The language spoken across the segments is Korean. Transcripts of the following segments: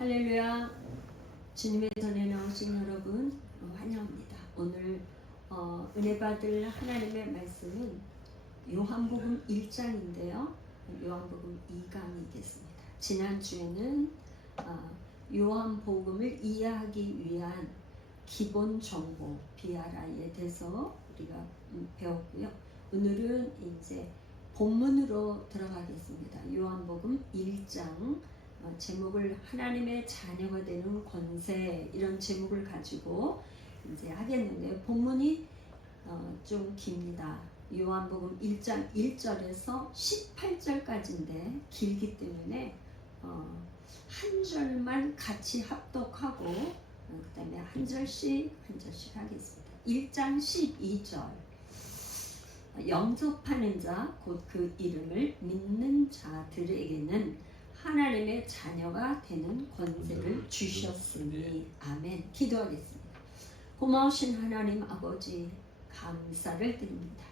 할렐루야. 주님의 전에 나오신 여러분 환영합니다. 오늘 은혜 받을 하나님의 말씀은 요한복음 1장인데요. 요한복음 2강이겠습니다. 지난주에는 요한복음을 이해하기 위한 기본 정보 BRI에 대해서 우리가 배웠고요. 오늘은 이제 본문으로 들어가겠습니다. 요한복음 1장 제목을 하나님의 자녀가 되는 권세, 이런 제목을 가지고 이제 하겠는데, 본문이 좀 깁니다. 요한복음 1장 1절에서 18절까지인데 길기 때문에 한 절만 같이 합독하고 그 다음에 한 절씩 하겠습니다. 1장 12절, 영접하는 자 곧 그 이름을 믿는 자들에게는 하나님의 자녀가 되는 권세를 주셨으니. 아멘. 기도하겠습니다. 고마우신 하나님 아버지, 감사를 드립니다.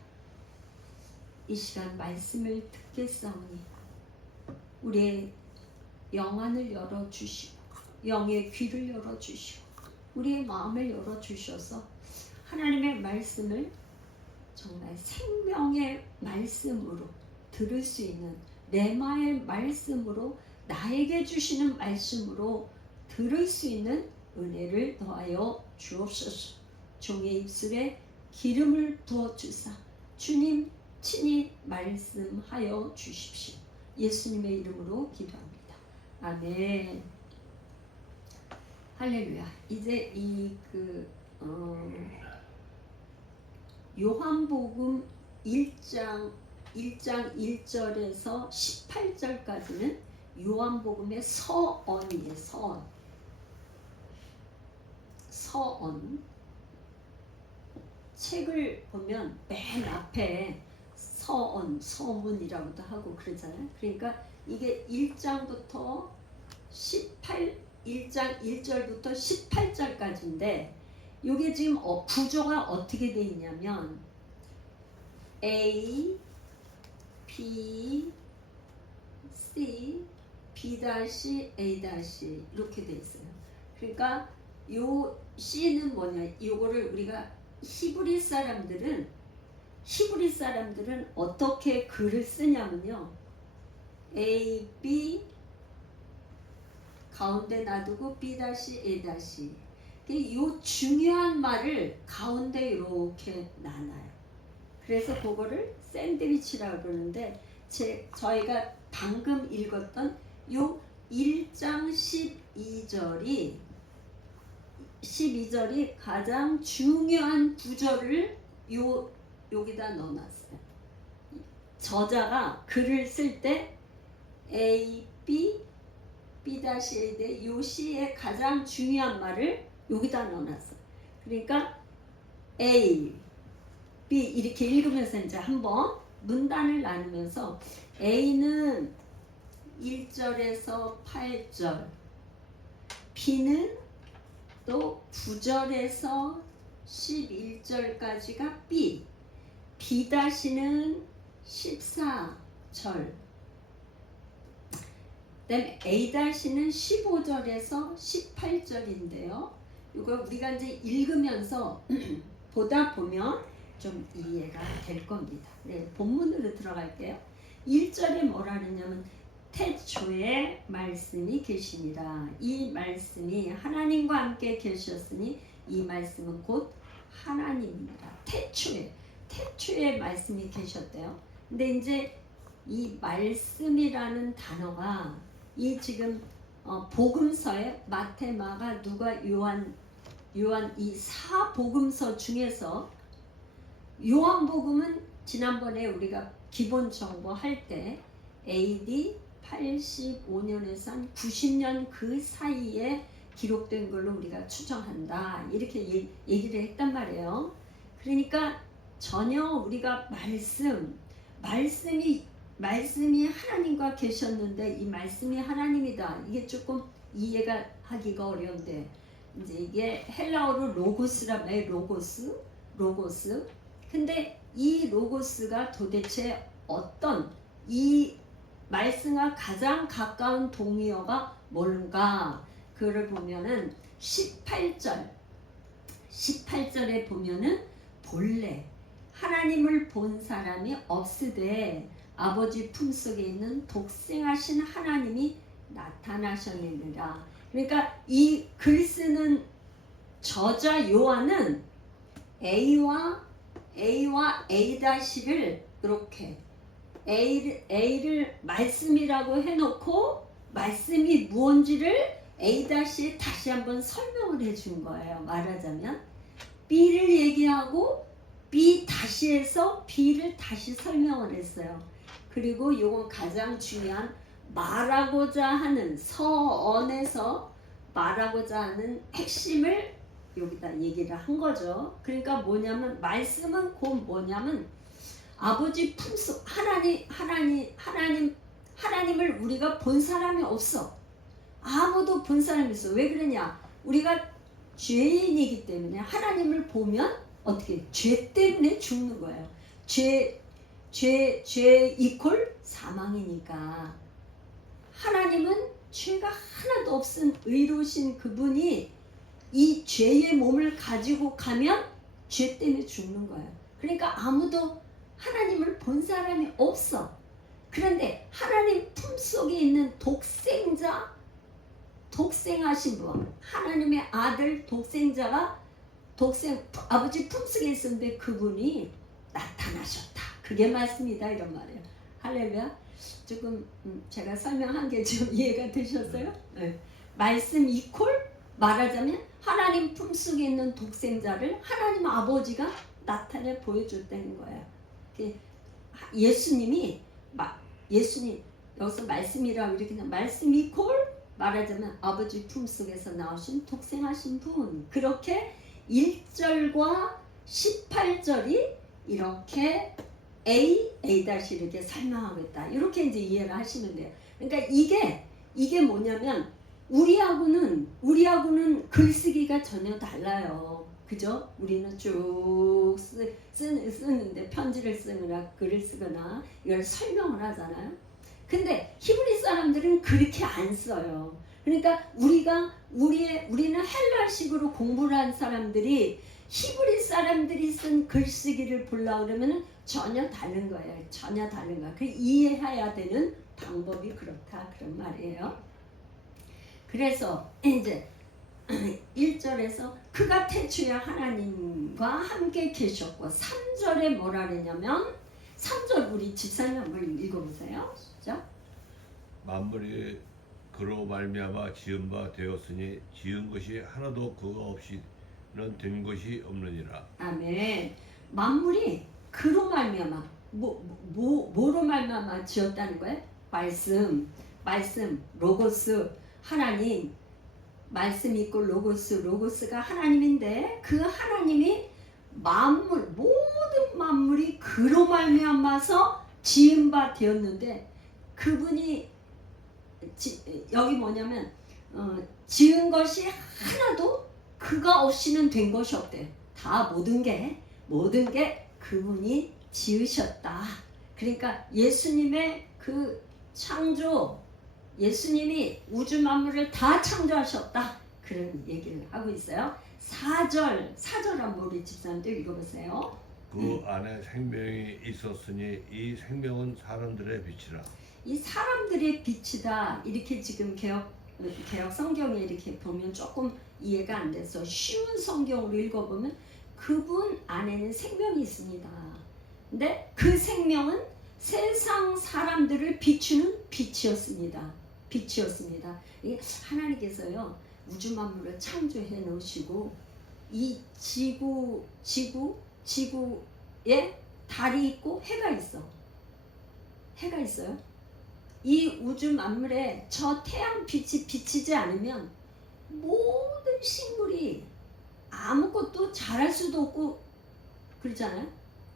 이 시간 말씀을 듣겠사오니 우리의 영안을 열어주시고 영의 귀를 열어주시고 우리의 마음을 열어주셔서 하나님의 말씀을 정말 생명의 말씀으로 들을 수 있는, 레마의 말씀으로, 나에게 주시는 말씀으로 들을 수 있는 은혜를 더하여 주옵소서. 종의 입술에 기름을 부어주사 주님 친히 말씀하여 주십시오. 예수님의 이름으로 기도합니다. 아멘. 할렐루야. 이제 요한복음 1장 1절에서 18절까지는 요한복음의 서언이에요. 서언. 책을 보면 맨 앞에 서언, 서문이라고도 하고 그러잖아요. 그러니까 이게 1장부터 1장 1절부터 18절까지인데, 이게 지금 구조가 어떻게 되어 있냐면 A, B, C, B-A- 이렇게 되어 있어요. 그러니까 요 C는 뭐냐? 요거를 우리가 히브리 사람들은 어떻게 글을 쓰냐면요. A, B 가운데 놔두고 B-A- 요 중요한 말을 가운데 이렇게 나눠요. 그래서 그거를 샌드위치라고 그러는데, 저희가 방금 읽었던 요 1장 12절이 가장 중요한 구절을 여기다 넣어놨어요. 저자가 글을 쓸 때 A, B, B-A 요 C의 가장 중요한 말을 여기다 넣어놨어요. 그러니까 A, B 이렇게 읽으면서 이제 한번 문단을 나누면서, A는 1절에서 8절, B는 또 9절에서 11절까지가 B, B-는 14절, 그다음에 A-는 15절에서 18절인데요. 이거 우리가 이제 읽으면서 보다 보면 좀 이해가 될 겁니다. 네, 본문으로 들어갈게요. 1절에 뭐라 그러냐면 태초에 말씀이 계시니라. 이 말씀이 하나님과 함께 계셨으니 이 말씀은 곧 하나님입니다. 태초에 말씀이 계셨대요. 근데 이제 이 말씀이라는 단어가 이 지금 복음서에 마태, 마가, 누가, 요한 이 4복음서 중에서 요한복음은 지난번에 우리가 기본 정보 할 때 AD 85년에서 한 90년 그 사이에 기록된 걸로 우리가 추정한다, 이렇게 얘기를 했단 말이에요. 그러니까 전혀 우리가 말씀이 하나님과 계셨는데 이 말씀이 하나님이다, 이게 조금 이해가 하기가 어려운데, 이제 이게 헬라어로 로고스라 말해요. 로고스. 근데 이 로고스가 도대체 어떤, 이 말씀과 가장 가까운 동의어가 뭔가, 그를 보면은 18절에 보면은 본래 하나님을 본 사람이 없으되 아버지 품속에 있는 독생하신 하나님이 나타나셨느니라. 그러니까 이 글 쓰는 저자 요한은 A와 A-를 이렇게 A를 말씀이라고 해놓고 말씀이 무언지를 A-에 다시 한번 설명을 해준 거예요. 말하자면 B를 얘기하고 B 다시 해서 B를 다시 설명을 했어요. 그리고 이건 가장 중요한 말하고자 하는 서언에서 말하고자 하는 핵심을 여기다 얘기를 한 거죠. 그러니까 뭐냐면 말씀은 곧 뭐냐면 아버지 품속 하나님을 우리가 본 사람이 없어. 아무도 본 사람이 없어. 왜 그러냐? 우리가 죄인이기 때문에 하나님을 보면 어떻게 죄 때문에 죽는 거예요. 죄 이퀄 사망이니까. 하나님은 죄가 하나도 없은 의로우신 그분이 이 죄의 몸을 가지고 가면 죄 때문에 죽는 거예요. 그러니까 아무도 하나님을 본 사람이 없어. 그런데 하나님 품속에 있는 독생하신 분, 하나님의 아들 독생자가 아버지 품속에 있었는데 그분이 나타나셨다. 그게 말씀이다 이런 말이에요. 할렐루야. 조금 제가 설명한 게 좀 이해가 되셨어요? 네. 말씀 이퀄 말하자면 하나님 품속에 있는 독생자를 하나님 아버지가 나타내 보여줬다는 거예요. 예수님 여기서 말씀이라고 이렇게 말씀 이퀄 말하자면 아버지 품속에서 나오신 독생하신 분. 그렇게 1절과 18절이 이렇게 이렇게 설명하고 있다. 이렇게 이제 이해를 하시면 돼요. 그러니까 이게 뭐냐면 우리하고는 글쓰기가 전혀 달라요. 그죠? 우리는 쭉 쓰는데 편지를 쓰거나 글을 쓰거나 이걸 설명을 하잖아요. 근데 히브리 사람들은 그렇게 안 써요. 그러니까 우리는 헬라식으로 공부를 한 사람들이 히브리 사람들이 쓴 글쓰기를 보려고 그러면 전혀 다른 거예요. 전혀 다른 거야. 그 이해해야 되는 방법이 그렇다. 그런 말이에요. 그래서 이제 1절에서 그가 태초에 하나님과 함께 계셨고 3절에 뭐라 그러냐면 3절 우리 집사님 한번 읽어보세요. 진짜? 만물이 그로 말미암아 지은 바 되었으니 지은 것이 하나도 그가 없이는 된 것이 없느니라. 아멘. 만물이 그로 말미암아 뭐로 말미암아 지었다는 거예요? 말씀 로고스 하나님 말씀 있고 로고스가 하나님인데 그 하나님이 모든 만물이 그로 말미암아서 지은 바 되었는데 그분이 여기 뭐냐면 지은 것이 하나도 그가 없이는 된 것이 없대. 다 모든 게 그분이 지으셨다. 그러니까 예수님의 그 창조, 예수님이 우주 만물을 다 창조하셨다. 그런 얘기를 하고 있어요. 4절 한번 우리 집사님들 읽어보세요. 그 안에 생명이 있었으니 이 생명은 사람들의 빛이라. 이 사람들의 빛이다. 이렇게 지금 개혁 성경에 이렇게 보면 조금 이해가 안 돼서 쉬운 성경으로 읽어보면 그분 안에는 생명이 있습니다. 근데 그 생명은 세상 사람들을 비추는 빛이었습니다. 이게 하나님께서요 우주 만물을 창조해 놓으시고 이 지구에 달이 있고 해가 있어요. 이 우주 만물에 저 태양 빛이 비치지 않으면 모든 식물이 아무것도 자랄 수도 없고 그러잖아요.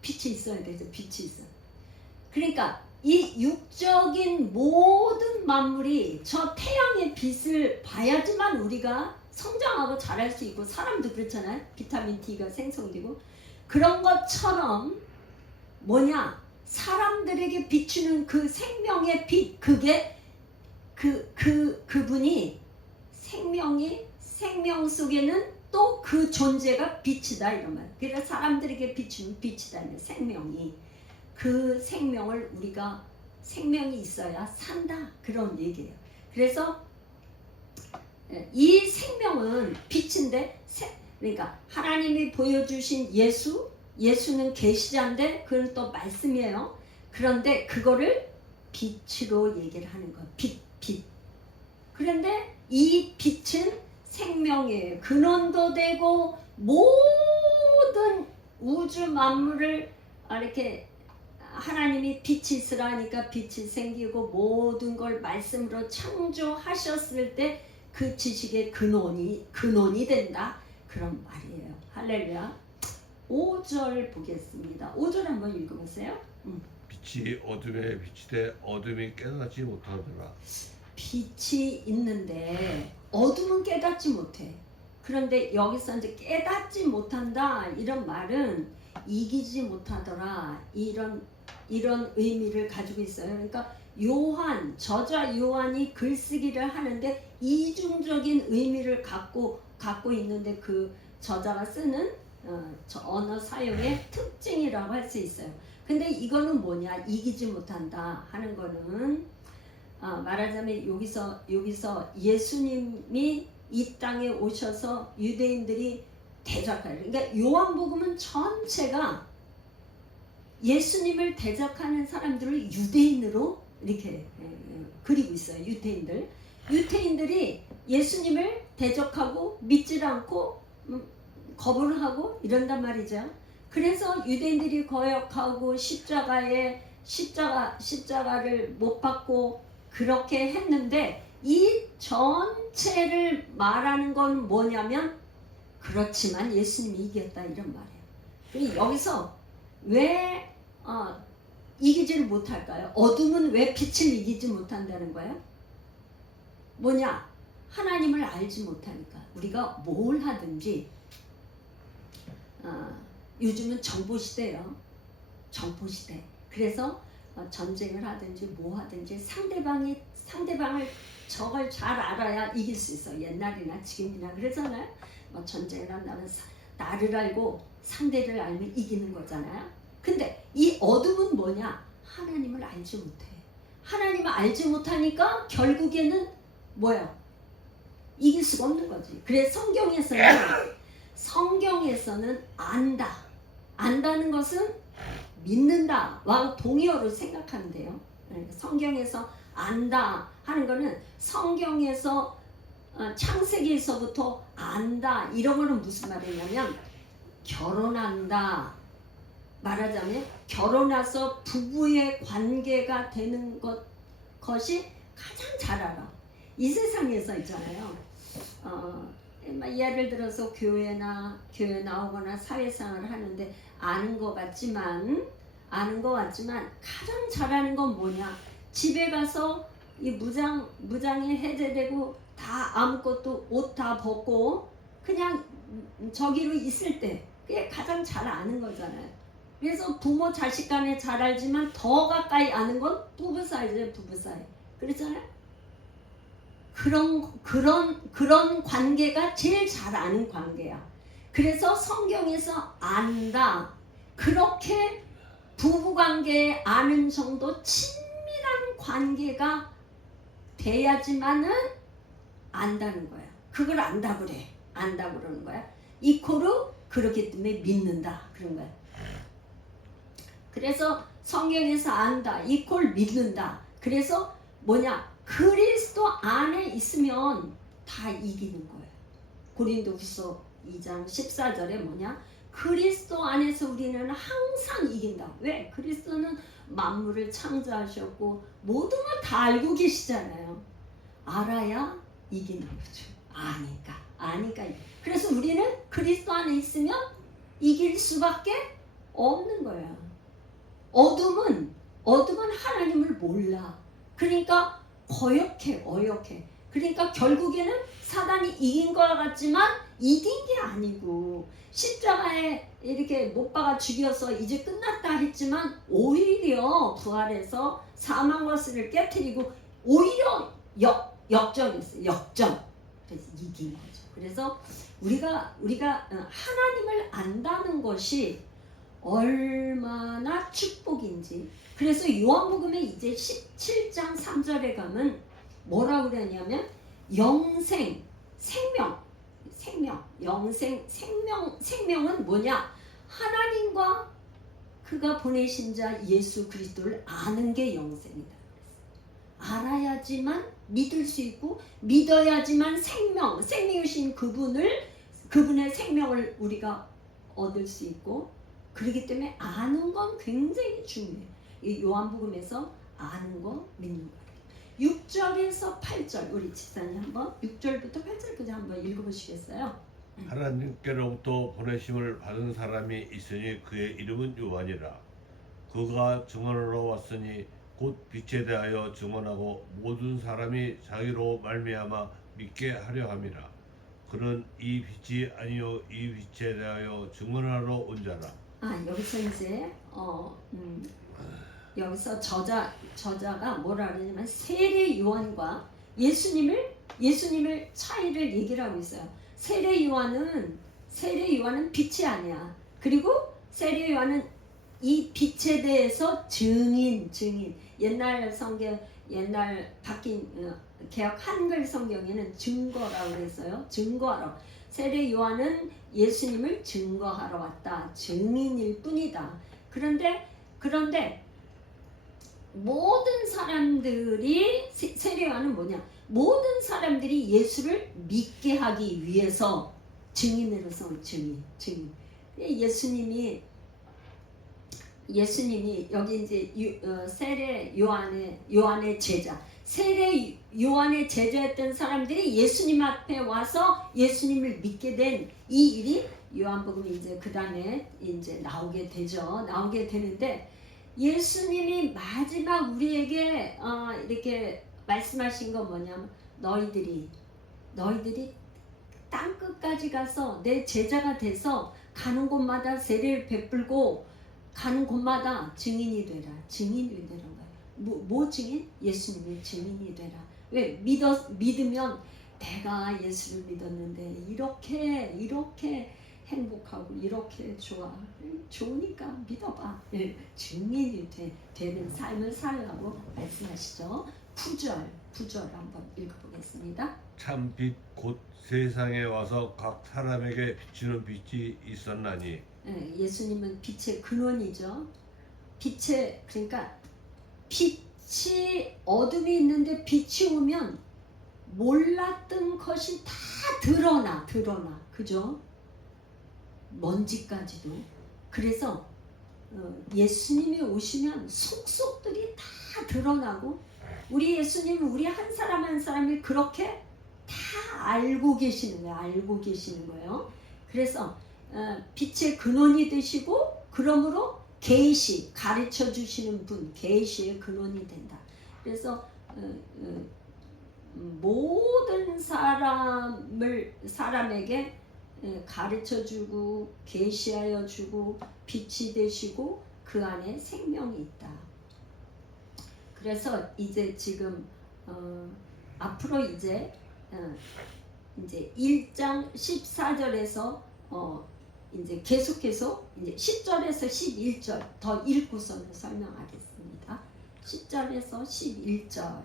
빛이 있어야 되죠. 빛이 있어. 그러니까 이 육적인 모든 만물이 저 태양의 빛을 봐야지만 우리가 성장하고 자랄 수 있고 사람도 그렇잖아요. 비타민 D가 생성되고 그런 것처럼 사람들에게 비추는 그 생명의 빛 그게 그분이 생명 속에는 또 그 존재가 빛이다 이런 말. 그래서 사람들에게 비추는 빛이다 이런 생명이. 그 생명을 우리가 생명이 있어야 산다 그런 얘기예요. 그래서 이 생명은 빛인데 그러니까 하나님이 보여주신 예수는 계시자인데 그건 또 말씀이에요. 그런데 그거를 빛으로 얘기를 하는 거예요. 빛. 그런데 이 빛은 생명이에요. 근원도 되고 모든 우주 만물을 이렇게 하나님이 빛이 있으라 하니까 빛이 생기고 모든 걸 말씀으로 창조하셨을 때 그 지식의 근원이 된다. 그런 말이에요. 할렐루야. 5절 보겠습니다. 5절 한번 읽어보세요. 빛이 어둠에 비치되 어둠이 깨닫지 못하더라. 빛이 있는데 어둠은 깨닫지 못해. 그런데 여기서 이제 깨닫지 못한다 이런 말은 이기지 못하더라 이런 의미를 가지고 있어요. 그러니까 저자 요한이 글쓰기를 하는데 이중적인 의미를 갖고 있는데 그 저자가 쓰는 언어 사용의 특징이라고 할 수 있어요. 근데 이거는 뭐냐? 이기지 못한다 하는 거는 말하자면 여기서 예수님이 이 땅에 오셔서 유대인들이 대적하는, 그러니까 요한복음은 전체가 예수님을 대적하는 사람들을 유대인으로 이렇게 그리고 있어요. 유대인들이 예수님을 대적하고 믿질 않고 거부를 하고 이런단 말이죠. 그래서 유대인들이 거역하고 십자가를 못 받고 그렇게 했는데 이 전체를 말하는 건 뭐냐면 그렇지만 예수님이 이겼다 이런 말이에요. 여기서 왜 이기지를 못할까요? 어둠은 왜 빛을 이기지 못한다는 거예요? 뭐냐? 하나님을 알지 못하니까. 우리가 뭘 하든지 요즘은 정보시대예요. 정보시대. 그래서 전쟁을 하든지 뭐 하든지 상대방을 저걸 잘 알아야 이길 수 있어. 옛날이나 지금이나 그러잖아요. 전쟁을 한다면 나를 알고 상대를 알면 이기는 거잖아요. 근데 이 어둠은 뭐냐? 하나님을 알지 못해. 하나님을 알지 못하니까 결국에는 뭐야? 이길 수가 없는 거지. 그래서 성경에서는 안다는 것은 믿는다와 동의어로 생각하는데요. 그러니까 성경에서 안다 하는 거는 성경에서 창세기에서부터 안다 이런 거는 무슨 말이냐면 결혼한다. 말하자면 결혼해서 부부의 관계가 되는 것이 가장 잘 알아. 이 세상에서 있잖아요. 예를 들어서 교회 나오거나 사회생활을 하는데 아는 것 같지만 가장 잘하는 건 뭐냐? 집에 가서 이 무장이 해제되고 다 아무것도 옷 다 벗고 그냥 저기로 있을 때 그게 가장 잘 아는 거잖아요. 그래서 부모 자식 간에 잘 알지만 더 가까이 아는 건 부부 사이죠. 부부 사이. 그렇잖아요. 그런 관계가 제일 잘 아는 관계야. 그래서 성경에서 안다. 그렇게 부부 관계에 아는 정도 친밀한 관계가 돼야지만은 안다는 거야. 그걸 안다 그래. 안다 그러는 거야. 이코르 그렇기 때문에 믿는다 그런 거야. 그래서 성경에서 안다 이콜 믿는다. 그래서 뭐냐? 그리스도 안에 있으면 다 이기는 거예요. 고린도후서 2장 14절에 뭐냐? 그리스도 안에서 우리는 항상 이긴다. 왜? 그리스도는 만물을 창조하셨고 모든 걸 다 알고 계시잖아요. 알아야 이기는 거죠. 아니까. 그래서 우리는 그리스도 안에 있으면 이길 수밖에 없는 거야. 어둠은 하나님을 몰라. 그러니까 거역해. 그러니까 결국에는 사단이 이긴 것 같지만 이긴 게 아니고 십자가에 이렇게 못 박아 죽여서 이제 끝났다 했지만 오히려 부활해서 사망과死를 깨트리고 오히려 역전했어요. 역전. 앞에서 이긴 거죠. 그래서 우리가 하나님을 안다는 것이 얼마나 축복인지. 그래서 요한복음에 이제 17장 3절에 가면 뭐라고 그러냐면 영생, 생명은 뭐냐? 하나님과 그가 보내신 자 예수 그리스도를 아는 게 영생이다. 알아야지만 믿을 수 있고 믿어야지만 생명이신 그분의 생명을 우리가 얻을 수 있고, 그렇기 때문에 아는 건 굉장히 중요해요. 이 요한복음에서 아는 거, 믿는 거. 6절에서 8절 우리 집사님 한번 6절부터 8절까지 한번 읽어보시겠어요? 하나님께로부터 보내심을 받은 사람이 있으니 그의 이름은 요한이라. 그가 증언하러 왔으니 곧 빛에 대하여 증언하고 모든 사람이 자기로 말미암아 믿게 하려 함이라. 그는 이 빛이 아니요 이 빛에 대하여 증언하러 온 자라. 여기서 이제 여기서 저자가 뭐라 그러냐면 세례 요한과 예수님을 차이를 얘기를 하고 있어요. 세례 요한은 빛이 아니야. 그리고 세례 요한은 이 빛에 대해서 증인. 옛날 바뀐 개역 한글 성경에는 증거라고 그랬어요. 증거하러. 세례 요한은 예수님을 증거하러 왔다. 증인일 뿐이다. 그런데 모든 사람들이 세례 요한은 뭐냐? 모든 사람들이 예수를 믿게 하기 위해서 증인으로서 증인. 예수님이 여기 이제 세례 요한의 제자, 세례 요한의 제자였던 사람들이 예수님 앞에 와서 예수님을 믿게 된 이 일이 요한복음이 이제 그 다음에 이제 나오게 되죠. 나오게 되는데 예수님이 마지막 우리에게 이렇게 말씀하신 건 뭐냐면 너희들이 땅 끝까지 가서 내 제자가 돼서 가는 곳마다 세례를 베풀고 가는 곳마다 증인이 되라. 증인이 되는 거예요. 뭐 증인? 예수님의 증인이 되라. 왜? 믿으면 내가 예수를 믿었는데 이렇게 행복하고 이렇게 좋으니까 믿어봐. 증인이 되는 삶을 살라고 말씀하시죠. 9절 한번 읽어보겠습니다. 참 빛 곧 세상에 와서 각 사람에게 비추는 빛이 있었나니. 예수님은 빛의 근원이죠. 그러니까 빛이 어둠이 있는데 빛이 오면 몰랐던 것이 다 드러나. 그죠? 먼지까지도. 그래서 예수님이 오시면 속속들이 다 드러나고 우리 예수님은 우리 한 사람 한 사람을 그렇게 다 알고 계시는 거예요. 그래서 빛의 근원이 되시고 그러므로 계시, 가르쳐 주시는 분, 계시의 근원이 된다. 그래서 모든 사람에게 가르쳐 주고 계시하여 주고 빛이 되시고 그 안에 생명이 있다. 그래서 이제 지금 앞으로 이제 1장 14절에서 이제 계속해서 이제 10절에서 11절 더 읽고서는 설명하겠습니다. 10절에서 11절.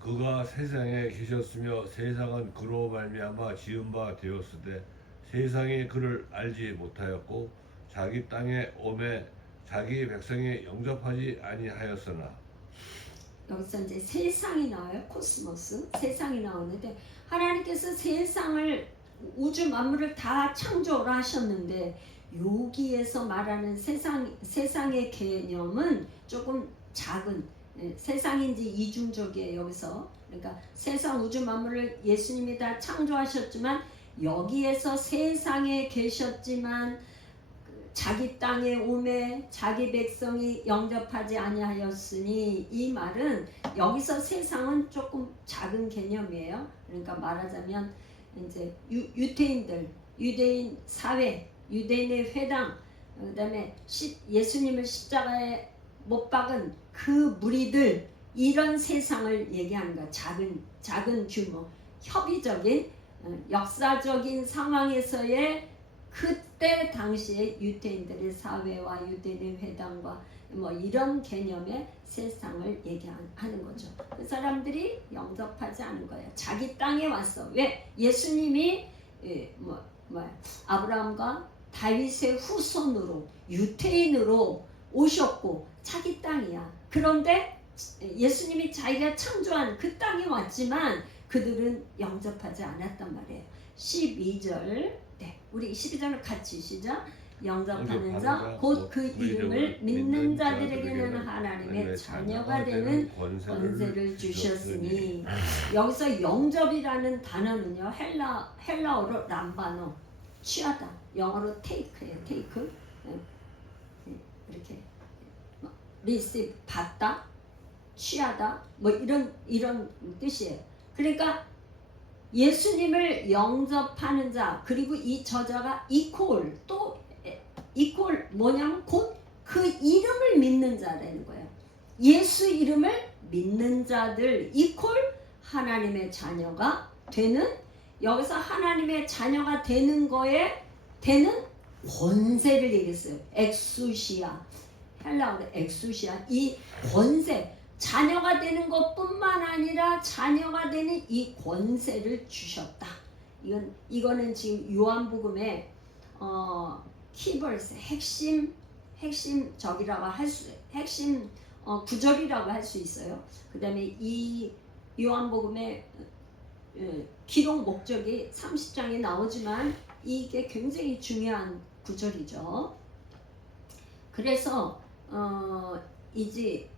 그가 세상에 계셨으며 세상은 그로 말미암아 지은 바 되었으되 세상이 그를 알지 못하였고 자기 땅에 오매 자기 백성이 영접하지 아니하였으나. 여기서 이제 세상이 나와요. 코스모스 세상이 나오는데 하나님께서 세상을 우주 만물을 다 창조를 하셨는데 여기에서 말하는 세상의 개념은 조금 작은 세상인지 이중적이에요. 여기서 그러니까 세상 우주 만물을 예수님이 다 창조하셨지만 여기에서 세상에 계셨지만 자기 땅에 오매 자기 백성이 영접하지 아니하였으니, 이 말은 여기서 세상은 조금 작은 개념이에요. 그러니까 말하자면 이제 유대인 사회, 유대인의 회당, 그다음에 예수님을 십자가에 못 박은 그 무리들, 이런 세상을 얘기하는 거야. 작은 규모. 협의적인 역사적인 상황에서의 그때 당시에 유대인들의 사회와 유대인의 회당과 뭐 이런 개념의 세상을 얘기하는 거죠. 그 사람들이 영접하지 않은 거예요. 자기 땅에 왔어. 왜? 예수님이 아브라함과 다윗의 후손으로 유대인으로 오셨고 자기 땅이야. 그런데 예수님이 자기가 창조한 그 땅에 왔지만 그들은 영접하지 않았단 말이에요. 12절 우리 12절을 같이 시작. 영접하는 자 곧 그 이름을 믿는 자들에게는 하나님의 자녀가 되는 권세를 주셨으니 여기서 영접이라는 단어는요 헬라어로 람바노 취하다 영어로 take예요. take 이렇게 receive 받다 취하다 뭐 이런 뜻이에요. 그러니까 예수님을 영접하는 자 그리고 이 저자가 이퀄 또 이퀄 뭐냐면 곧 그 이름을 믿는 자라는 거예요. 예수 이름을 믿는 자들 이퀄 하나님의 자녀가 되는 여기서 하나님의 자녀가 되는 거에 되는 권세를 얘기했어요. 엑수시아 헬라어로 엑수시아 이 권세 자녀가 되는 것뿐만 아니라 자녀가 되는 이 권세를 주셨다. 이거는 지금 요한복음의 키버스 핵심 적이라고 핵심 구절이라고 할 수 있어요. 그다음에 이 요한복음의 기록 목적이 30장에 나오지만 이게 굉장히 중요한 구절이죠. 그래서 이제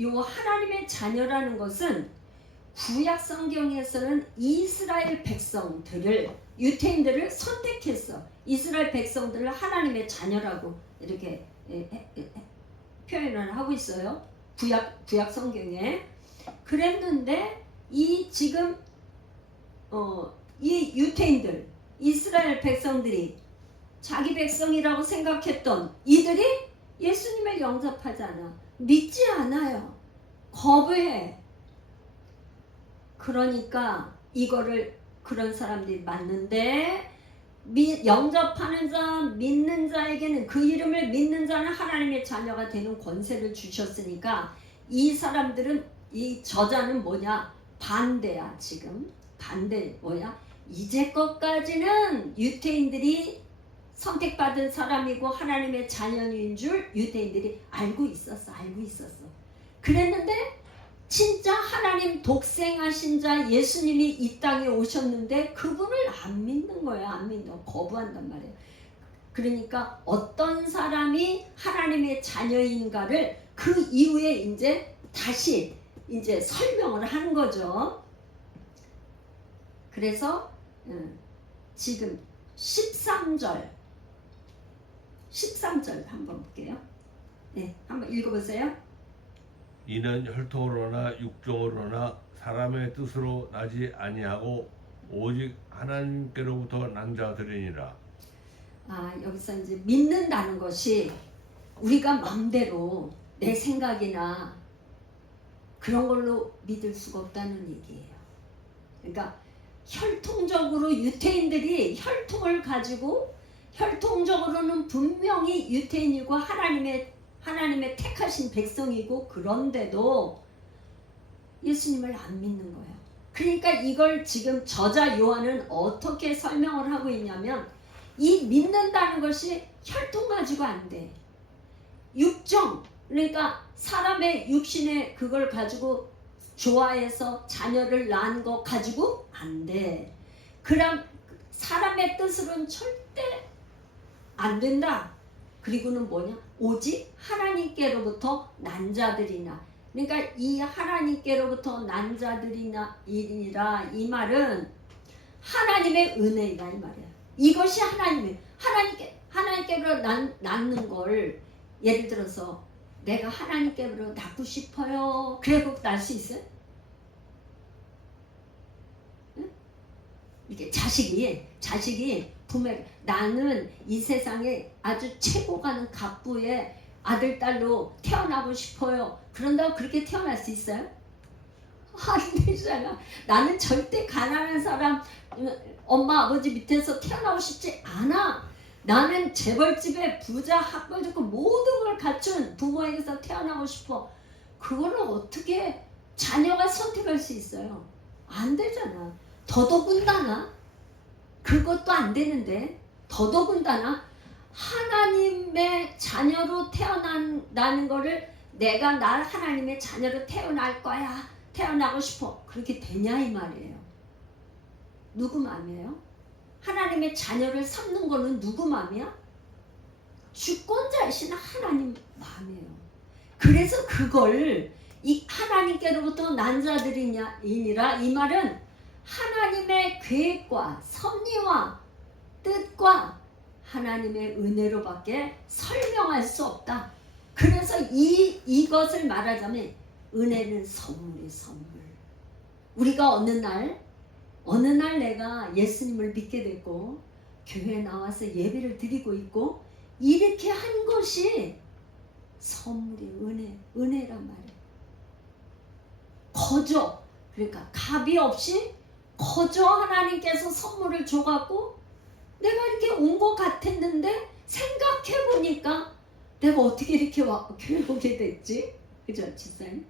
요 하나님의 자녀라는 것은 구약 성경에서는 이스라엘 백성들을 유대인들을 선택했어. 이스라엘 백성들을 하나님의 자녀라고 이렇게 표현을 하고 있어요. 구약 성경에. 그랬는데 이 지금 이 유대인들 이스라엘 백성들이 자기 백성이라고 생각했던 이들이 예수님을 영접하지 않아. 믿지 않아요. 거부해. 그러니까 이거를 그런 사람들이 맞는데 영접하는 자, 믿는 자에게는 그 이름을 믿는 자는 하나님의 자녀가 되는 권세를 주셨으니까 이 사람들은 이 저자는 뭐냐? 반대야 지금. 반대 뭐야? 이제껏까지는 유대인들이 선택받은 사람이고 하나님의 자녀인 줄 유대인들이 알고 있었어. 그랬는데 진짜 하나님 독생하신 자 예수님이 이 땅에 오셨는데 그분을 안 믿는 거야. 안 믿는 거. 거부한단 말이에요. 그러니까 어떤 사람이 하나님의 자녀인가를 그 이후에 이제 다시 이제 설명을 하는 거죠. 그래서 지금 13절 한번 볼게요. 네, 한번 읽어보세요. 이는 혈통으로나 육종으로나 사람의 뜻으로 나지 아니하고 오직 하나님께로부터 난 자들이니라. 여기서 이제 믿는다는 것이 우리가 마음대로 내 생각이나 그런 걸로 믿을 수가 없다는 얘기예요. 그러니까 혈통적으로 유대인들이 혈통을 가지고 혈통적으로는 분명히 유대인이고 하나님의 택하신 백성이고 그런데도 예수님을 안 믿는 거예요. 그러니까 이걸 지금 저자 요한은 어떻게 설명을 하고 있냐면 이 믿는다는 것이 혈통 가지고 안 돼. 육정 그러니까 사람의 육신의 그걸 가지고 좋아해서 자녀를 낳은 거 가지고 안 돼. 그럼 사람의 뜻으로는 절대 안 된다. 그리고는 뭐냐? 오직 하나님께로부터 난 자들이나. 그러니까 이 하나님께로부터 난 자들이니라 이 말은 하나님의 은혜이다 이 말이야. 이것이 하나님께로 낳는 걸 예를 들어서 내가 하나님께로 낳고 싶어요. 그래 꼭 낳을 수 있어요? 응? 이게 자식이 부모에게 나는 이 세상에 아주 최고 가는 갑부의 아들 딸로 태어나고 싶어요. 그런다고 그렇게 태어날 수 있어요? 안 되잖아. 나는 절대 가난한 사람 엄마 아버지 밑에서 태어나고 싶지 않아. 나는 재벌집에 부자 학벌 좋고 모든 걸 갖춘 부모에게서 태어나고 싶어. 그거는 어떻게 자녀가 선택할 수 있어요? 안 되잖아. 더더군다나 그것도 안 되는데 더더군다나 하나님의 자녀로 태어난다는 거를 내가 날 하나님의 자녀로 태어날 거야. 태어나고 싶어. 그렇게 되냐 이 말이에요. 누구 마음이에요? 하나님의 자녀를 삼는 거는 누구 마음이야? 주권자이신 하나님 마음이에요. 그래서 그걸 이 하나님께로부터 난 자들이니라 이 말은 하나님의 계획과 섭리와 뜻과 하나님의 은혜로밖에 설명할 수 없다. 그래서 이것을 말하자면 은혜는 선물이 선물. 우리가 어느 날 내가 예수님을 믿게 됐고 교회에 나와서 예배를 드리고 있고 이렇게 한 것이 선물이 은혜란 말이에요. 거저 그러니까 값이 없이 거저 하나님께서 선물을 줘갖고 내가 이렇게 온 것 같았는데 생각해보니까 내가 어떻게 이렇게 교회 오게 됐지? 그죠 집사님?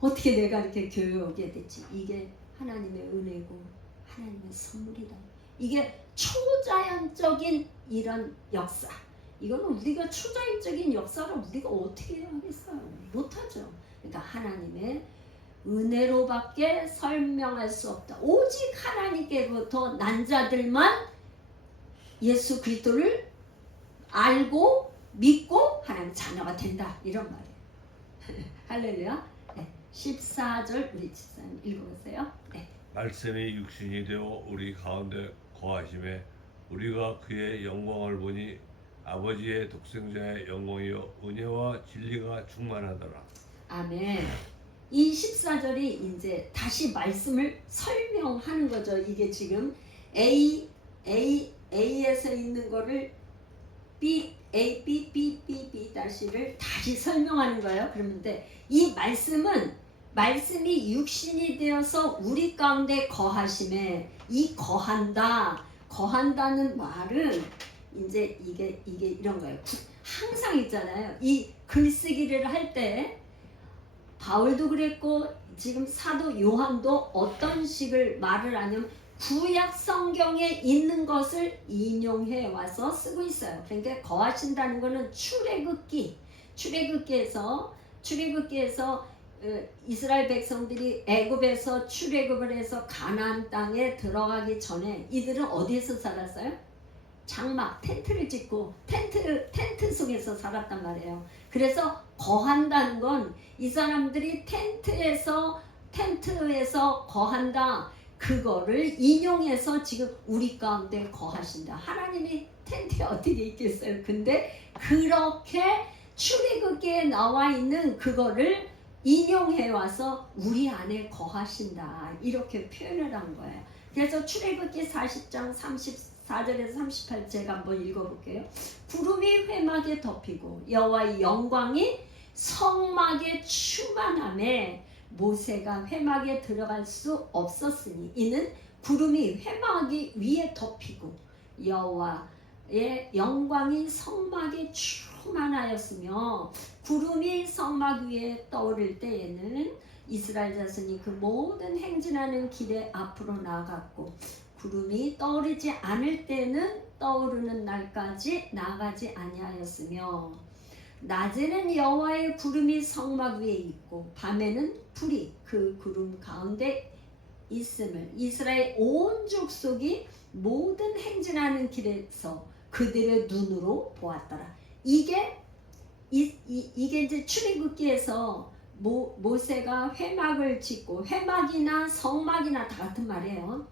어떻게 내가 이렇게 교회 오게 됐지? 이게 하나님의 은혜고 하나님의 선물이다. 이게 초자연적인 이런 역사. 이거는 우리가 초자연적인 역사를 우리가 어떻게 하겠어요? 못하죠. 그러니까 하나님의 은혜로밖에 설명할 수 없다. 오직 하나님께로부터 난 자들만 예수 그리스도를 알고 믿고 하나님 자녀가 된다. 이런 말이에요. 할렐루야. 네, 14절 우리 집사님 읽어보세요. 네. 말씀이 육신이 되어 우리 가운데 거하심에 우리가 그의 영광을 보니 아버지의 독생자의 영광이요 은혜와 진리가 충만하더라. 아멘. 이 14절이 이제 다시 말씀을 설명하는 거죠. 이게 지금 A에서 있는 거를 B 다시를 다시 설명하는 거예요. 그러는데 이 말씀이 육신이 되어서 우리 가운데 거하심에 이 거한다는 말은 이제 이게 이런 거예요. 항상 있잖아요. 이 글쓰기를 할 때 바울도 그랬고 지금 사도 요한도 어떤 식을 말을 하냐면 구약 성경에 있는 것을 인용해 와서 쓰고 있어요. 그러니까 거하신다는 거는 출애굽기에서 이스라엘 백성들이 애굽에서 출애굽을 해서 가나안 땅에 들어가기 전에 이들은 어디에서 살았어요? 장막 텐트를 짓고 텐트 속에서 살았단 말이에요. 그래서 거한다는 건 이 사람들이 텐트에서 거한다. 그거를 인용해서 지금 우리 가운데 거하신다. 하나님이 텐트에 어떻게 있겠어요? 근데 그렇게 출애굽기에 나와 있는 그거를 인용해 와서 우리 안에 거하신다. 이렇게 표현을 한 거예요. 그래서 출애굽기 40장 34절에서 38 제가 한번 읽어볼게요. 구름이 회막에 덮이고 여호와의 영광이 성막에 충만함에 모세가 회막에 들어갈 수 없었으니 이는 구름이 회막이 위에 덮이고 여호와의 영광이 성막에 충만하였으며 구름이 성막 위에 떠오를 때에는 이스라엘 자손이 그 모든 행진하는 길에 앞으로 나아갔고 구름이 떠오르지 않을 때는 떠오르는 날까지 나가지 아니하였으며 낮에는 여호와의 구름이 성막 위에 있고 밤에는 불이 그 구름 가운데 있음을 이스라엘 온 족속이 모든 행진하는 길에서 그들의 눈으로 보았더라. 이게 이제 출애굽기에서 모세가 회막을 짓고 회막이나 성막이나 다 같은 말이에요.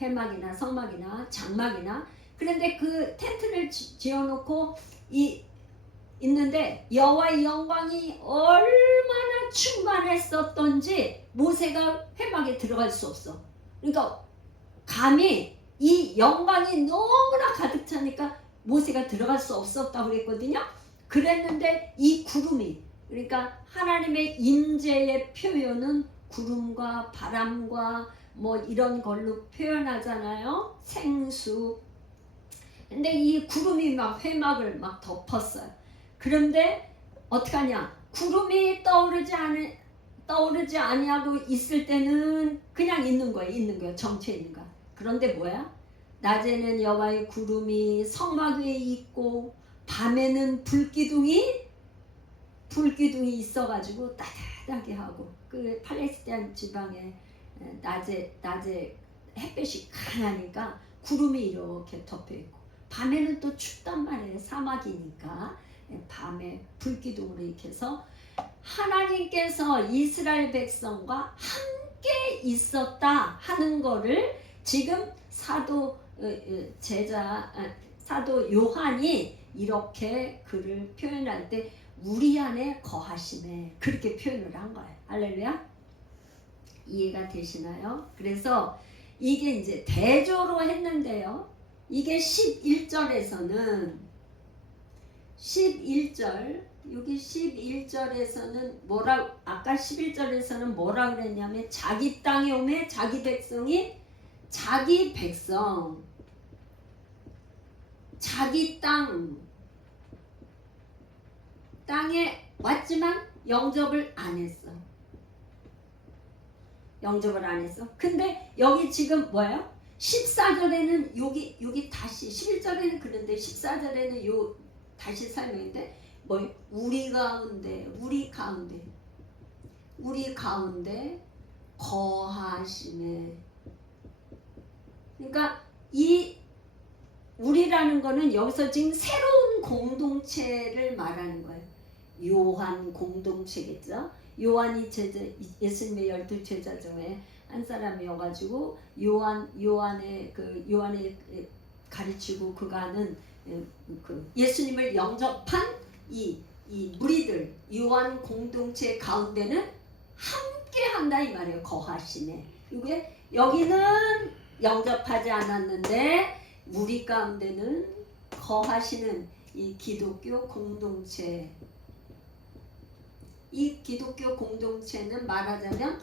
회막이나 성막이나 장막이나 그런데 그 텐트를 지어놓고 있는데 여호와의 영광이 얼마나 충만했었던지 모세가 회막에 들어갈 수 없어. 그러니까 감히 이 영광이 너무나 가득 차니까 모세가 들어갈 수 없었다고 그랬거든요. 그랬는데 이 구름이 그러니까 하나님의 임재의 표현은 구름과 바람과 뭐 이런 걸로 표현하잖아요. 생수. 근데 이 구름이 막 회막을 막 덮었어요. 그런데 어떡하냐? 구름이 떠오르지 아니하고 있을 때는 그냥 있는 거예요. 정체에 있는 거야. 그런데 뭐야? 낮에는 여호와의 구름이 성막 위에 있고 밤에는 불기둥이 있어가지고 따뜻하게 하고, 그 팔레스타인 지방에 낮에 햇볕이 강하니까 구름이 이렇게 덮여 있고, 밤에는 또 춥단 말이에요. 사막이니까 밤에 불기둥으로 이렇게 해서 하나님께서 이스라엘 백성과 함께 있었다 하는 거를 지금 사도 요한이 이렇게 글을 표현할 때 우리 안에 거하심에 그렇게 표현을 한 거예요. 할렐루야. 이해가 되시나요? 그래서 이게 이제 대조로 했는데요. 이게 11절에서는 여기 11절에서는 아까 11절에서는 뭐라 그랬냐면 자기 땅에 오매 자기 백성이 자기 땅에 왔지만 영접을 안 했어. 근데 여기 지금 뭐예요? 14절에는 여기 다시 11절에는 그런데 14절에는 다시 설명인데 우리 가운데 거하시네. 그러니까 이 우리라는 거는 여기서 지금 새로운 공동체를 말하는 거예요. 요한 공동체겠죠. 요한이 예수님의 12제자 중에 한 사람이어가지고 요한의 가르치고 그가는 그 예수님을 영접한 이 무리들 요한 공동체 가운데는 함께 한다 이 말이에요. 거하시네. 이게 여기는 영접하지 않았는데 우리 가운데는 거하시는 이 기독교 공동체. 이 기독교 공동체는 말하자면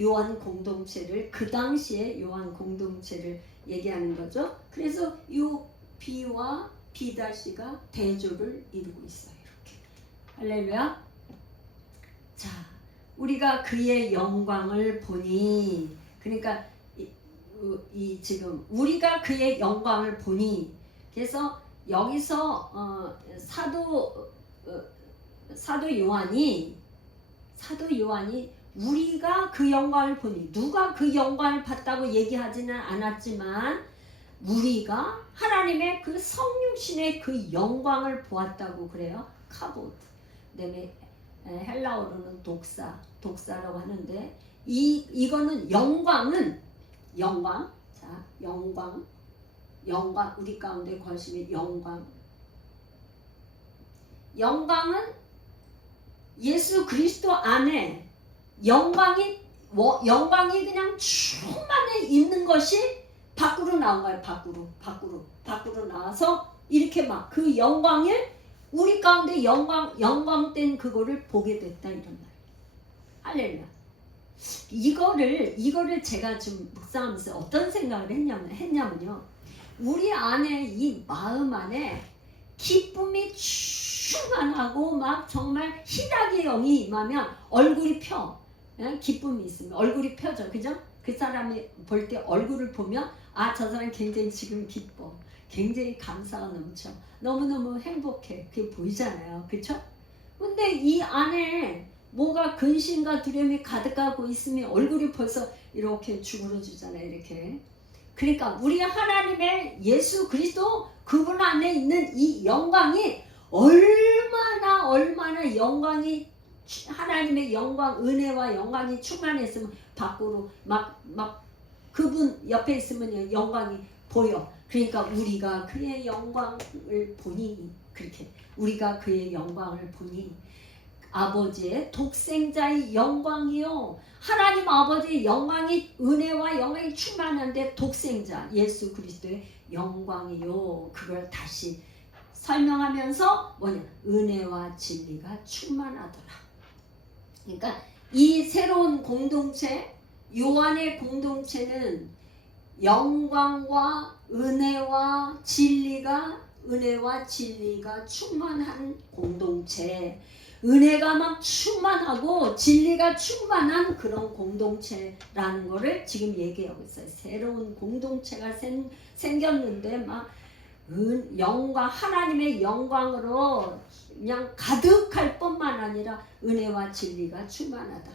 요한 공동체를 그 당시에 요한 공동체를 얘기하는 거죠. 그래서 요 B와 B-가 대조를 이루고 있어요. 이렇게. 할렐루야. 자, 우리가 그의 영광을 보니, 그러니까 지금 우리가 그의 영광을 보니, 그래서 여기서 사도 요한이 우리가 그 영광을 보니, 누가 그 영광을 봤다고 얘기하지는 않았지만 우리가 하나님의 그 성육신의 그 영광을 보았다고 그래요. 카보드. 그다음에 헬라어로는 독사라고 하는데 이거는 영광은 영광. 자, 영광 우리 가운데 거하시는 영광은 예수 그리스도 안에 영광이 그냥 충만해 있는 것이 밖으로 나온 거예요. 밖으로 나와서 이렇게 막 그 영광을 우리 가운데 영광된 그거를 보게 됐다 이런 말. 할렐루야. 이거를 제가 좀 묵상하면서 어떤 생각을 했냐면요. 우리 안에 이 마음 안에 기쁨이 충만하고 막 정말 희락의 영이 임하면 얼굴이 펴. 기쁨이 있으면 얼굴이 펴져. 그죠? 그 사람이 볼 때 얼굴을 보면 저 사람 굉장히 지금 기뻐. 굉장히 감사가 넘쳐. 너무너무 행복해. 그게 보이잖아요. 그쵸? 근데 이 안에 뭐가 근심과 두려움이 가득하고 있으면 얼굴이 벌써 이렇게 주그러지잖아요. 이렇게. 그러니까 우리 하나님의 예수 그리스도 그분 안에 있는 이 영광이 얼마나 영광이 하나님의 영광 은혜와 영광이 충만했으면 밖으로 막 그분 옆에 있으면 영광이 보여. 그러니까 우리가 그의 영광을 보니 그렇게 우리가 그의 영광을 보니 아버지의 독생자의 영광이요. 하나님 아버지의 영광이 은혜와 영광이 충만한데 독생자 예수 그리스도의 영광이요. 그걸 다시 설명하면서 은혜와 진리가 충만하더라. 그러니까 이 새로운 공동체, 요한의 공동체는 영광과 은혜와 진리가 충만한 공동체, 은혜가 막 충만하고 진리가 충만한 그런 공동체라는 거를 지금 얘기하고 있어요. 새로운 공동체가 생겼는데 막 영광, 하나님의 영광으로 그냥 가득할 뿐만 아니라 은혜와 진리가 충만하다.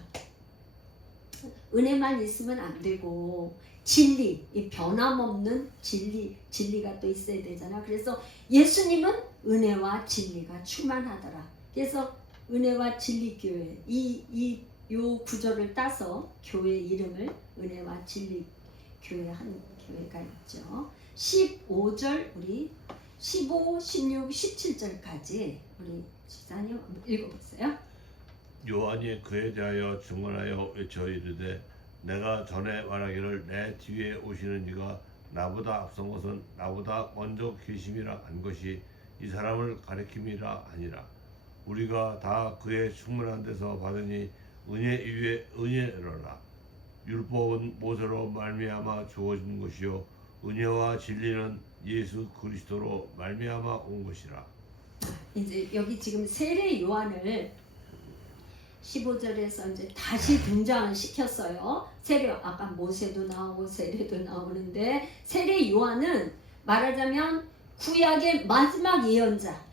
은혜만 있으면 안 되고 진리, 이 변함없는 진리가 또 있어야 되잖아. 그래서 예수님은 은혜와 진리가 충만하더라. 그래서 은혜와 진리 교회, 요 구절을 따서 교회 이름을 은혜와 진리 교회 한 교회가 있죠. 15절 우리 15, 16, 17절까지 우리 집사님 읽어보세요. 요한이 그에 대하여 증언하여 외쳐 이르되 내가 전에 말하기를 내 뒤에 오시는 이가 나보다 앞선 것은 나보다 먼저 계심이라 한 것이 이 사람을 가리킴이라 하니라. 우리가 다 그의 충만한 데서 받으니 은혜 위에 은혜로라. 율법은 모세로 말미암아 주어진 것이요 은혜와 진리는 예수 그리스도로 말미암아 온 것이라. 이제 여기 지금 세례 요한을 15절에서 이제 다시 등장을 시켰어요. 세례, 아까 모세도 나오고 세례도 나오는데 세례 요한은 말하자면 구약의 마지막 예언자.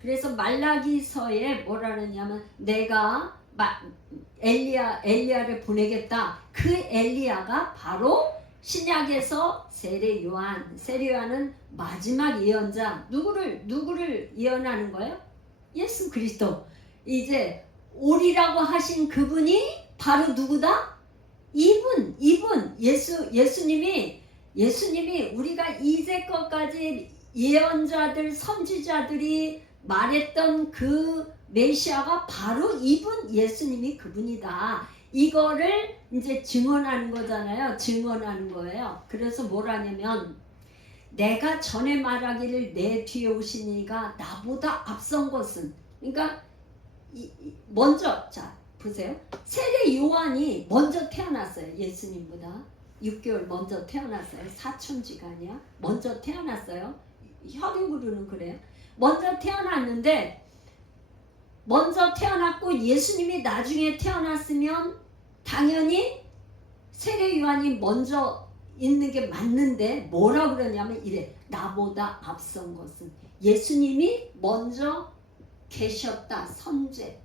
그래서 말라기서에 뭐라느냐면 내가 엘리야를 보내겠다. 그 엘리야가 바로 신약에서 세례 요한은 마지막 예언자. 누구를 예언하는 거예요? 예수 그리스도. 이제 오리라고 하신 그분이 바로 누구다? 이분 예수님이 우리가 이제껏까지 예언자들 선지자들이 말했던 그 메시아가 바로 이분 예수님이 그분이다. 이거를 이제 증언하는 거잖아요. 증언하는 거예요. 그래서 뭐라냐면 내가 전에 말하기를 내 뒤에 오신 이가 나보다 앞선 것은, 그러니까 먼저, 자 보세요. 세례 요한이 먼저 태어났어요. 예수님보다 6개월 먼저 태어났어요. 사촌지간이야. 먼저 태어났어요. 혈육으로는 그래요. 먼저 태어났고 예수님이 나중에 태어났으면 당연히 세례 요한이 먼저 있는 게 맞는데 뭐라 그러냐면 이래. 나보다 앞선 것은 예수님이 먼저 계셨다. 선제.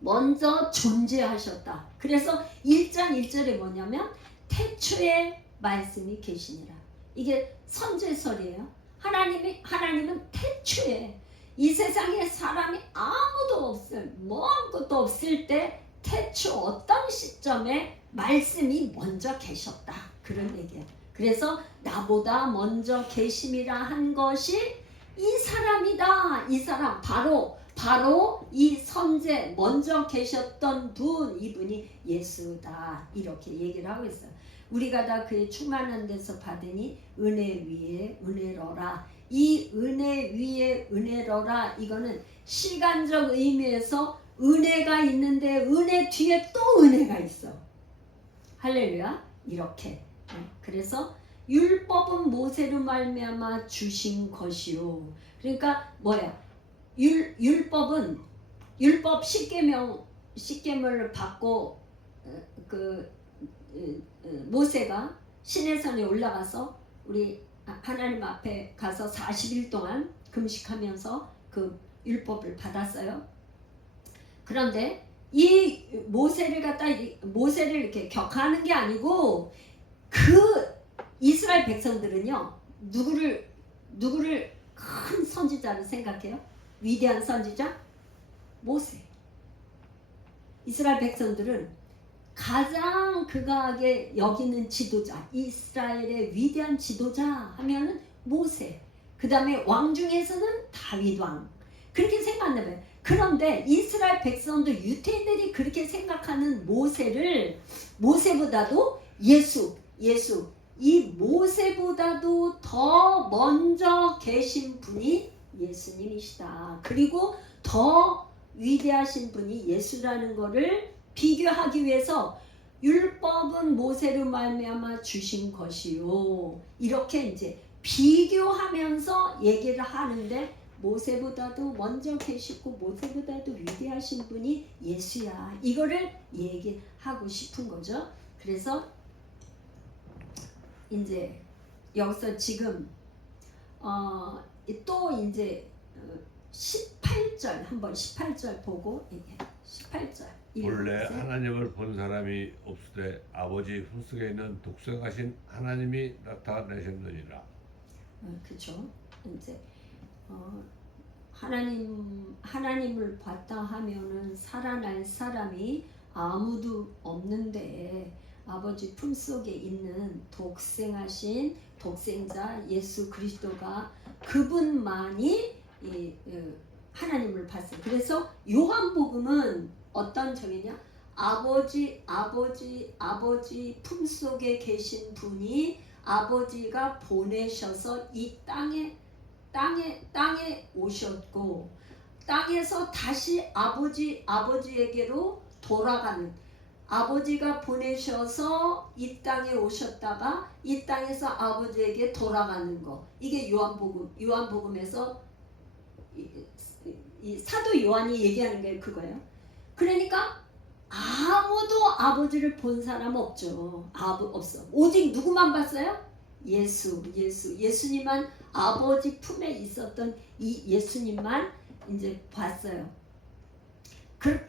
먼저 존재하셨다. 그래서 1장 1절에 뭐냐면 태초에 말씀이 계시니라. 이게 선제설이에요. 하나님은 태초에 이 세상에 사람이 아무것도 없을 때 태초 어떤 시점에 말씀이 먼저 계셨다. 그런 얘기예요. 그래서 나보다 먼저 계심이라 한 것이 이 사람이다. 이 사람 바로 이 선제 먼저 계셨던 분, 이분이 예수다. 이렇게 얘기를 하고 있어요. 우리가 다 그의 충만한 데서 받으니 은혜 위에 은혜로라. 이 은혜 위에 은혜로라, 이거는 시간적 의미에서 은혜가 있는데 은혜 뒤에 또 은혜가 있어. 할렐루야. 이렇게. 그래서 율법은 모세로 말미암아 주신 것이요. 그러니까 뭐야? 율법 10계명을 받고 모세가 시내산에 올라가서 우리 하나님 앞에 가서 40일 동안 금식하면서 그 율법을 받았어요. 그런데 이 모세를 이렇게 격하는 게 아니고 그 이스라엘 백성들은요, 누구를 큰 선지자로 생각해요? 위대한 선지자? 모세. 이스라엘 백성들은 가장 극악하게 여기는 지도자, 이스라엘의 위대한 지도자 하면은 모세. 그 다음에 왕 중에서는 다윗 왕. 그렇게 생각한다 봐요. 그런데 이스라엘 백성들, 유대인들이 그렇게 생각하는 모세보다도 예수, 이 모세보다도 더 먼저 계신 분이 예수님이시다. 그리고 더 위대하신 분이 예수라는 거를 비교하기 위해서 율법은 모세로 말미암아 주신 것이요. 이렇게 이제 비교하면서 얘기를 하는데 모세보다도 먼저 계시고 모세보다도 위대하신 분이 예수야. 이거를 얘기하고 싶은 거죠. 그래서 이제 여기서 지금 또 이제 18절 한번 18절 보고 18절 본래 하나님을 본 사람이 없으되 아버지 품속에 있는 독생하신 하나님이 나타내셨느니라. 그죠? 이제 하나님을 봤다 하면은 살아날 사람이 아무도 없는데 아버지 품속에 있는 독생하신 독생자 예수 그리스도가 그분만이 하나님을 봤어요. 그래서 요한복음은 어떤 점이냐? 아버지 품속에 계신 분이 아버지가 보내셔서 이 땅에 오셨고 땅에서 다시 아버지에게로 돌아가는 아버지가 보내셔서 이 땅에 오셨다가 이 땅에서 아버지에게 돌아가는 거. 이게 요한복음에서 이 사도 요한이 얘기하는 게 그거예요. 그러니까 아무도 아버지를 본 사람 없죠. 없어. 오직 누구만 봤어요? 예수님만 아버지 품에 있었던 이 예수님만 이제 봤어요.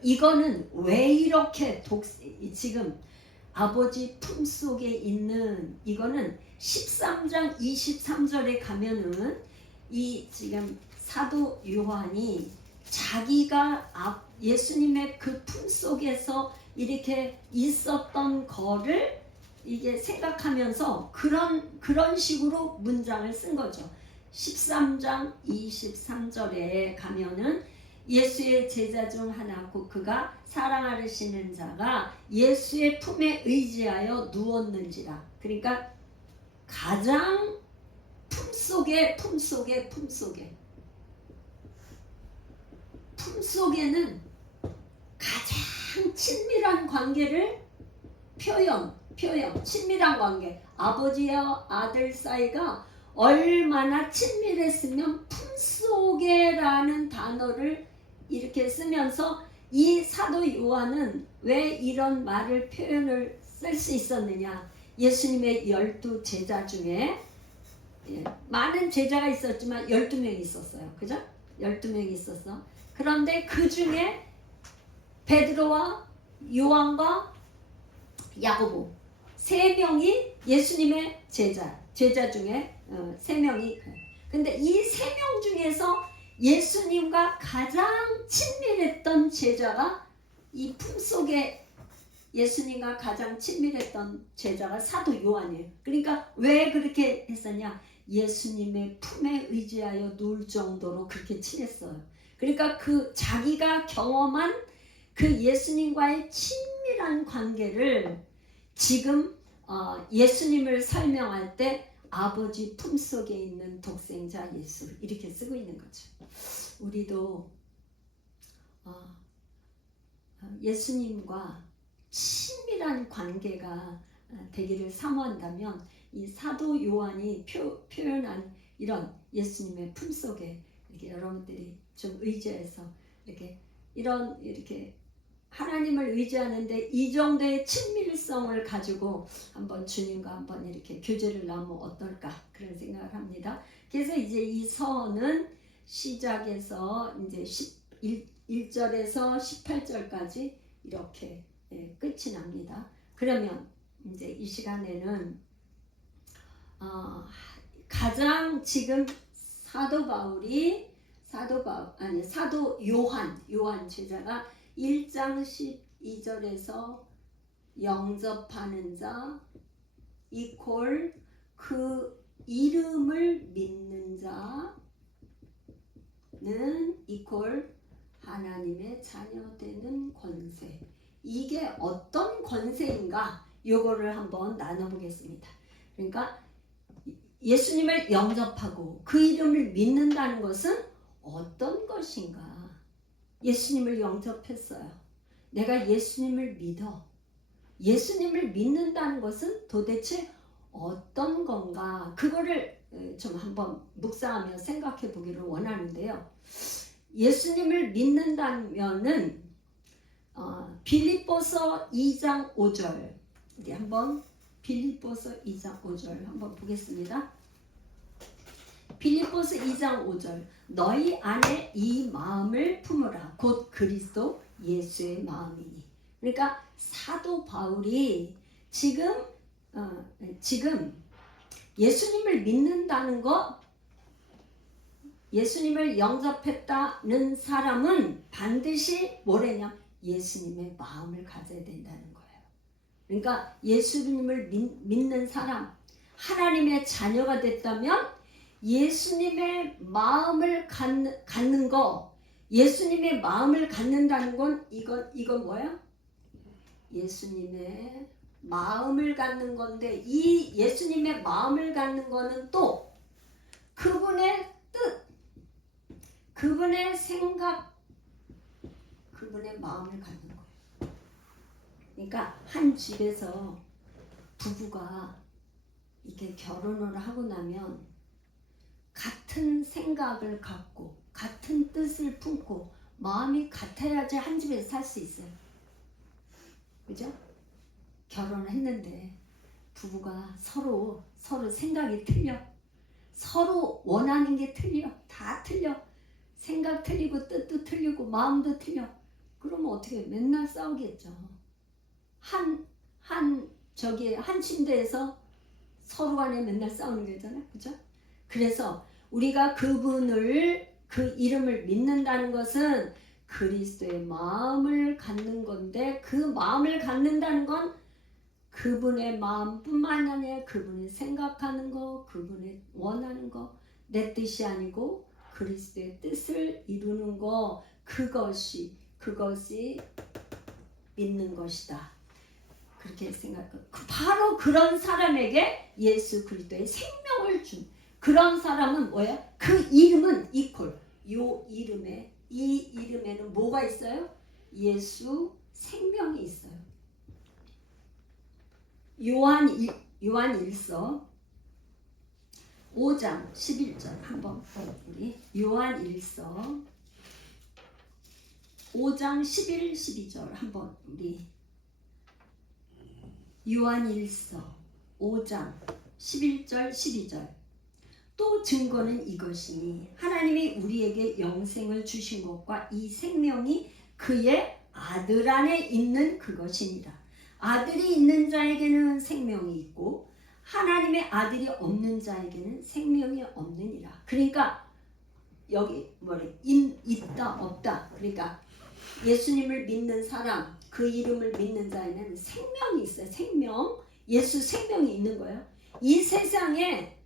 이거는 왜 이렇게 지금 아버지 품 속에 있는 이거는 13장 23절에 가면은 이 지금 사도 요한이 자기가 예수님의 그 품 속에서 이렇게 있었던 거를 이게 생각하면서 그런 식으로 문장을 쓴 거죠. 13장 23절에 가면은 예수의 제자 중 하나고 그가 사랑하시는 자가 예수의 품에 의지하여 누웠는지라. 그러니까 가장 품속에는 가장 친밀한 관계를 표현 친밀한 관계 아버지와 아들 사이가 얼마나 친밀했으면 품속에라는 단어를 이렇게 쓰면서 이 사도 요한은 왜 이런 표현을 쓸 수 있었느냐. 예수님의 12 제자 중에 많은 제자가 있었지만 12명이 있었어요. 그죠? 12명이 있었어. 그런데 그 중에 베드로와 요한과 야고보 3명이 예수님의 제자 중에 3명이. 근데 이 3명 중에서 예수님과 가장 친밀했던 제자가 이 품속에 예수님과 가장 친밀했던 제자가 사도 요한이에요. 그러니까 왜 그렇게 했었냐? 예수님의 품에 의지하여 누울 정도로 그렇게 친했어요. 그러니까 그 자기가 경험한 그 예수님과의 친밀한 관계를 지금 예수님을 설명할 때 아버지 품속에 있는 독생자 예수 이렇게 쓰고 있는 거죠. 우리도 예수님과 친밀한 관계가 되기를 사모한다면 이 사도 요한이 표현한 이런 예수님의 품속에 이렇게 여러분들이 좀 의지해서 이렇게 하나님을 의지하는데 이 정도의 친밀성을 가지고 한번 주님과 한번 이렇게 교제를 나누면 어떨까 그런 생각을 합니다. 그래서 이제 이 서는 시작에서 이제 1절에서 18절까지 이렇게 끝이 납니다. 그러면 이제 이 시간에는 가장 지금 사도 요한 제자가 1장 12절에서 영접하는 자 이퀄 그 이름을 믿는 자는 이퀄 하나님의 자녀 되는 권세. 이게 어떤 권세인가? 요거를 한번 나눠보겠습니다. 그러니까 예수님을 영접하고 그 이름을 믿는다는 것은 어떤 것인가? 예수님을 영접했어요. 내가 예수님을 믿어. 예수님을 믿는다는 것은 도대체 어떤 건가? 그거를 좀 한번 묵상하며 생각해 보기를 원하는데요. 예수님을 믿는다면은 빌립보서 2장 5절 우리 한번 빌립보서 2장 5절 한번 보겠습니다. 빌립보서 2장 5절 너희 안에 이 마음을 품으라 곧 그리스도 예수의 마음이니. 그러니까 사도 바울이 지금 예수님을 믿는다는 것, 예수님을 영접했다는 사람은 반드시 뭐래냐? 예수님의 마음을 가져야 된다는 거예요. 그러니까 예수님을 믿는 사람, 하나님의 자녀가 됐다면 예수님의 마음을 갖는 거, 예수님의 마음을 갖는다는 건 이건 뭐야? 예수님의 마음을 갖는 건데, 이 예수님의 마음을 갖는 거는 또 그분의 뜻, 그분의 생각, 그분의 마음을 갖는 거예요. 그러니까 한 집에서 부부가 이렇게 결혼을 하고 나면 같은 생각을 갖고 같은 뜻을 품고 마음이 같아야지 한 집에서 살 수 있어요. 그죠? 결혼을 했는데 부부가 서로 생각이 틀려. 서로 원하는 게 틀려. 다 틀려. 생각 틀리고 뜻도 틀리고 마음도 틀려. 그러면 어떻게 맨날 싸우겠죠. 한 침대에서 서로 간에 맨날 싸우는 거잖아요. 그죠? 그래서 우리가 그분을, 그 이름을 믿는다는 것은 그리스도의 마음을 갖는 건데, 그 마음을 갖는다는 건 그분의 마음뿐만 아니라 그분이 생각하는 거, 그분이 원하는 거, 내 뜻이 아니고 그리스도의 뜻을 이루는 거, 그것이 믿는 것이다. 그렇게 생각해요. 바로 그런 사람에게 예수 그리스도의 생명을 준 그런 사람은 뭐예요? 그 이름은 이퀄. 이 이름에는 뭐가 있어요? 예수 생명이 있어요. 요한 1서 5장 11절 한번 우리 요한 1서 5장 11, 12절 한번 우리 요한 1서 5장 11절 12절 또 증거는 이것이니 하나님이 우리에게 영생을 주신 것과 이 생명이 그의 아들 안에 있는 그것이니라. 아들이 있는 자에게는 생명이 있고 하나님의 아들이 없는 자에게는 생명이 없느니라. 그러니까 여기 있다 없다. 그러니까 예수님을 믿는 사람, 그 이름을 믿는 자에는 생명이 있어요. 생명. 예수 생명이 있는 거예요. 이 세상에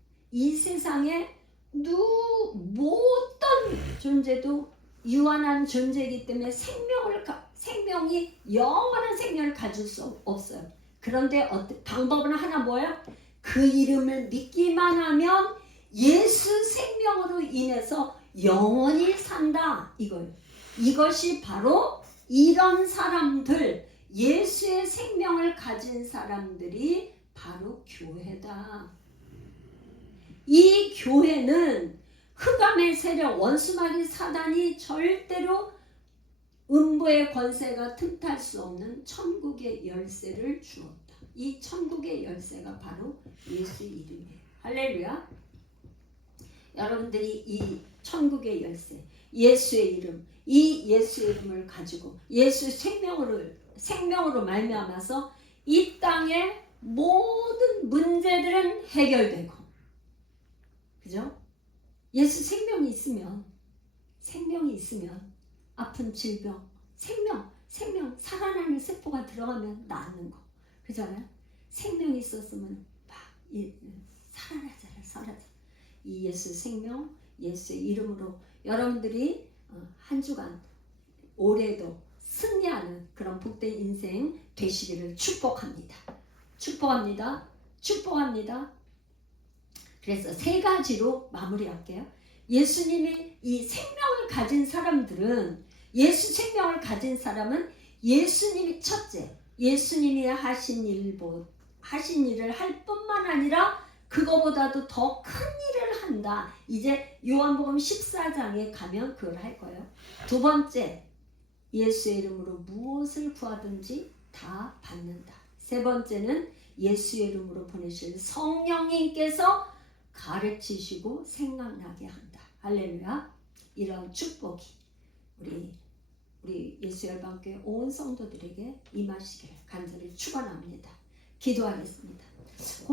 어떤 존재도 유한한 존재이기 때문에 생명이 영원한 생명을 가질 수 없어요. 그런데 방법은 하나 뭐예요? 그 이름을 믿기만 하면 예수 생명으로 인해서 영원히 산다. 이거예요. 이것이 바로 이런 사람들, 예수의 생명을 가진 사람들이 바로 교회다. 이 교회는 흑암의 세력, 원수마귀 사단이 절대로 음부의 권세가 틈탈 수 없는 천국의 열쇠를 주었다. 이 천국의 열쇠가 바로 예수 이름이에요. 할렐루야. 여러분들이 이 천국의 열쇠, 예수의 이름, 이 예수의 이름을 가지고 예수 생명으로 말미암아서 이 땅의 모든 문제들은 해결되고, 그죠? 예수 생명이 있으면 아픈 질병, 생명 살아나는 세포가 들어가면 낫는 거, 그잖아요. 생명이 있었으면 막 살아나잖아요. 이 예수 생명, 예수의 이름으로 여러분들이 한 주간 올해도 승리하는 그런 복된 인생 되시기를 축복합니다. 그래서 세 가지로 마무리할게요. 예수님이 이 생명을 가진 사람들은 예수 생명을 가진 사람은 예수님이 첫째, 예수님이 하신 일을 할 뿐만 아니라 그거보다도 더 큰 일을 한다. 이제 요한복음 14장에 가면 그걸 할 거예요. 두 번째, 예수의 이름으로 무엇을 구하든지 다 받는다. 세 번째는 예수의 이름으로 보내실 성령님께서 가르치시고 생각나게 한다. 할렐루야. 이런 축복이 우리 예수열방교회 온 성도들에게 임하시기를 간절히 축원합니다. 기도하겠습니다.